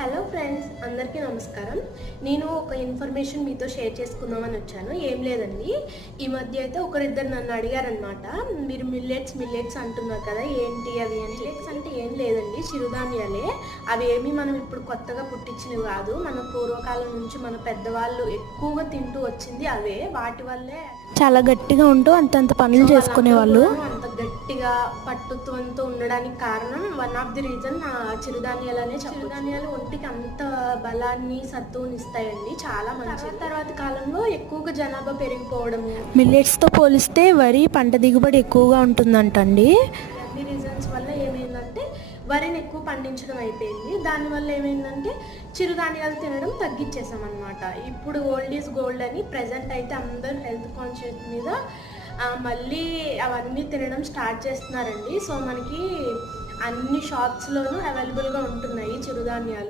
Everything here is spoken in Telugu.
హలో ఫ్రెండ్స్, అందరికీ నమస్కారం. నేను ఒక ఇన్ఫర్మేషన్ మీతో షేర్ చేసుకుందామని వచ్చాను. ఏం లేదండి, ఈ మధ్య అయితే ఒకరిద్దరు నన్ను అడిగారనమాట, మీరు మిల్లెట్స్ అంటున్నారు కదా, ఏంటి అవి అని. మిల్లెట్స్ అంటే ఏం లేదండి, చిరుధాన్యాలే. అవి ఏమీ మనం ఇప్పుడు కొత్తగా పుట్టించినవి కాదు. మన పూర్వకాలం నుంచి మన పెద్దవాళ్ళు ఎక్కువగా తింటూ వచ్చింది అవే. వాటి వల్లే చాలా గట్టిగా ఉంటూ అంతంత పనులు చేసుకునేవాళ్ళు. అంత గట్టిగా పట్టుత్వంతో ఉండడానికి కారణం వన్ ఆఫ్ ది రీజన్ చిరుధాన్యాలనే. చిరుధాన్యాలు ఒంటికి అంత బలాన్ని సత్తువుని ఇస్తాయండి, చాలా మంచి. తర్వాత కాలంలో ఎక్కువగా జనాభా పెరిగిపోవడము, మిల్లెట్స్తో పోలిస్తే వరి పంట దిగుబడి ఎక్కువగా ఉంటుందంటండి. అన్ని రీజన్స్ వల్ల ఏమైందంటే వరిని ఎక్కువ పండించడం అయిపోయింది. దానివల్ల ఏమైందంటే చిరుధాన్యాలు తినడం తగ్గించేసాం అనమాట. ఇప్పుడు ఓల్డ్ ఈజ్ గోల్డ్ అని ప్రజెంట్ అయితే అందరూ హెల్త్ కాన్షియస్ మీద మళ్ళీ అవన్నీ తినడం స్టార్ట్ చేస్తున్నారండి. సో మనకి అన్ని షాప్స్లోనూ అవైలబుల్గా ఉంటున్నాయి చిరుధాన్యాలు.